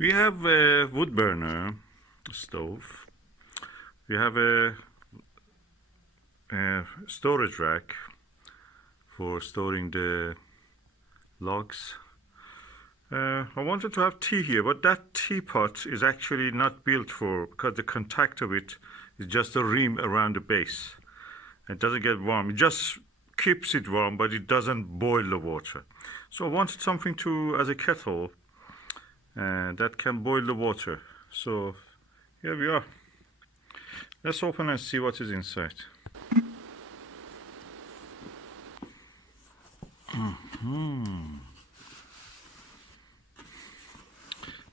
We have a wood burner stove. We have a storage rack for storing the logs. I wanted to have tea here, but that teapot is actually not built for, because the contact of it is just a rim around the base. It doesn't get warm. It just keeps it warm, but it doesn't boil the water. So I wanted something to, as a kettle, that can boil the water. So here we are. Let's open and see what is inside.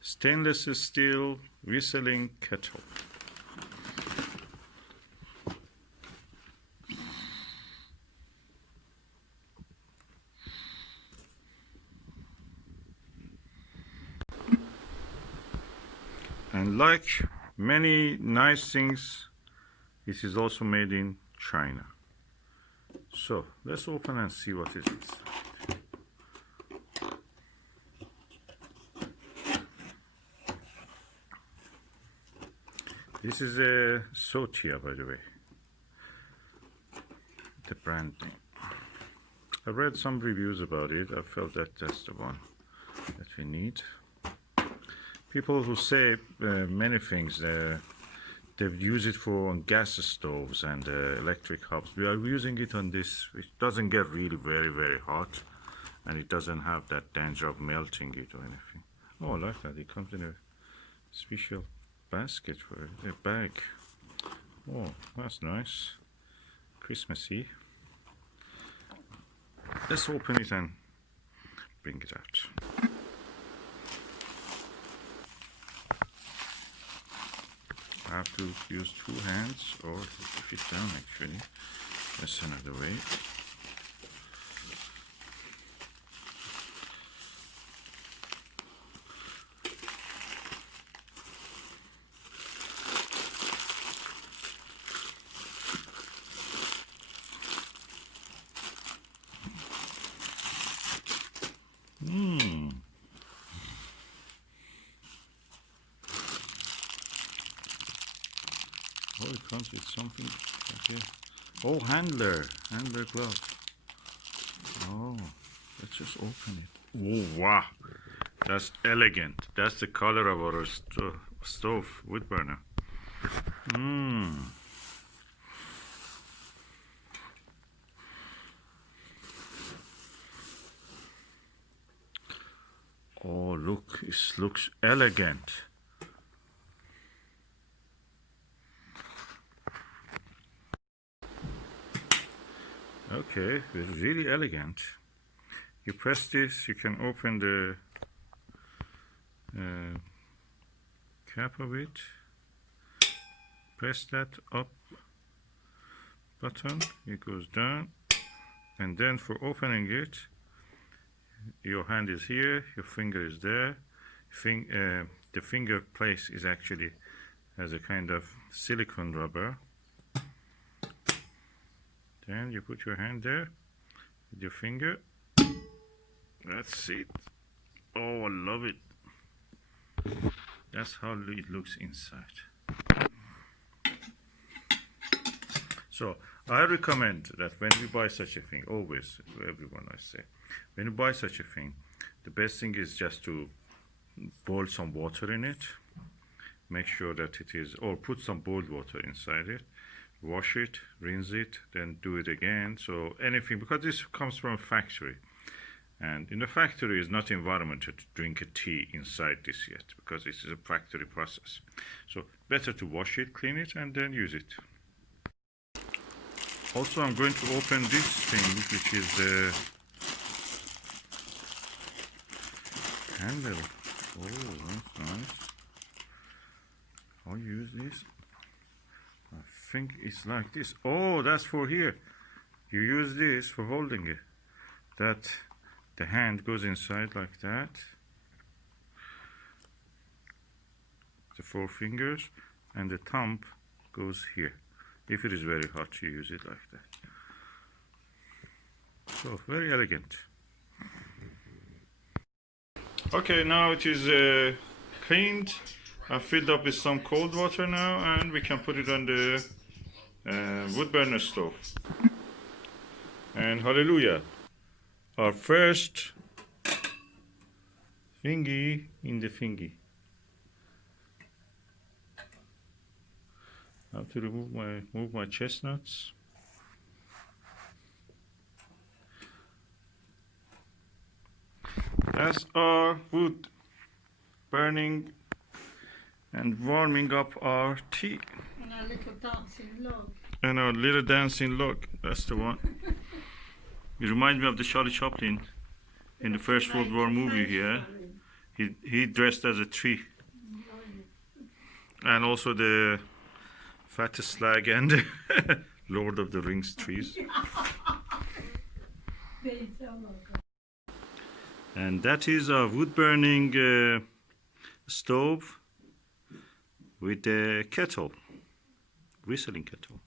Stainless steel whistling kettle. And like many nice things, it is also made in China. So let's open and see what it is. This is a Sotya, by the way, the brand name. I read some reviews about it. I felt that that's the one that we need. People who say many things, they've used it for on gas stoves and electric hobs. We are using it on this. It doesn't get really very hot, and it doesn't have that danger of melting it or anything. Oh, I like that. It comes in a special basket for it, a bag. Oh, that's nice. Christmassy. Let's open it and bring it out. I have to use two hands or if it down actually. That's another way. Oh, it comes with something like this. Oh, handler glove. Oh, let's just open it. Oh, wow, that's elegant. That's the color of our stove, wood burner. Oh, look, it looks elegant. Okay, it's really elegant. You press this, you can open the cap of it. Press that up button, it goes down, and then for opening it, your hand is here, your finger is there. The finger place is actually as a kind of silicone rubber. Then you put your hand there with your finger. That's it. Oh, I love it. That's how it looks inside. So I recommend that when you buy such a thing, always to everyone I say, when you buy such a thing, the best thing is just to boil some water in it. Make sure that it is, or put some boiled water inside it. Wash it, rinse it, then do it again. So anything, because this comes from a factory, and in the factory is not environmental to drink a tea inside this yet, because this is a factory process. So better to wash it, clean it, and then use it. Also, I'm going to open this thing, which is the handle. Oh, that's nice. How you use this? I think it's like this. Oh, that's for here. You use this for holding it. That the hand goes inside like that. The four fingers, and the thumb goes here. If it is very hot, you use it like that. So very elegant. Okay, now it is cleaned. I filled up with some cold water now, and we can put it on the wood burner stove. And hallelujah, our first thingy in the thingy. I have to move my chestnuts. That's our wood burning and warming up our tea. And our little dancing log. And our little dancing log. That's the one. It reminds me of the Charlie Chaplin in the First World War movie here. He dressed as a tree. And also the fattest slag and the Lord of the Rings trees. And that is a wood burning stove with a kettle, whistling kettle.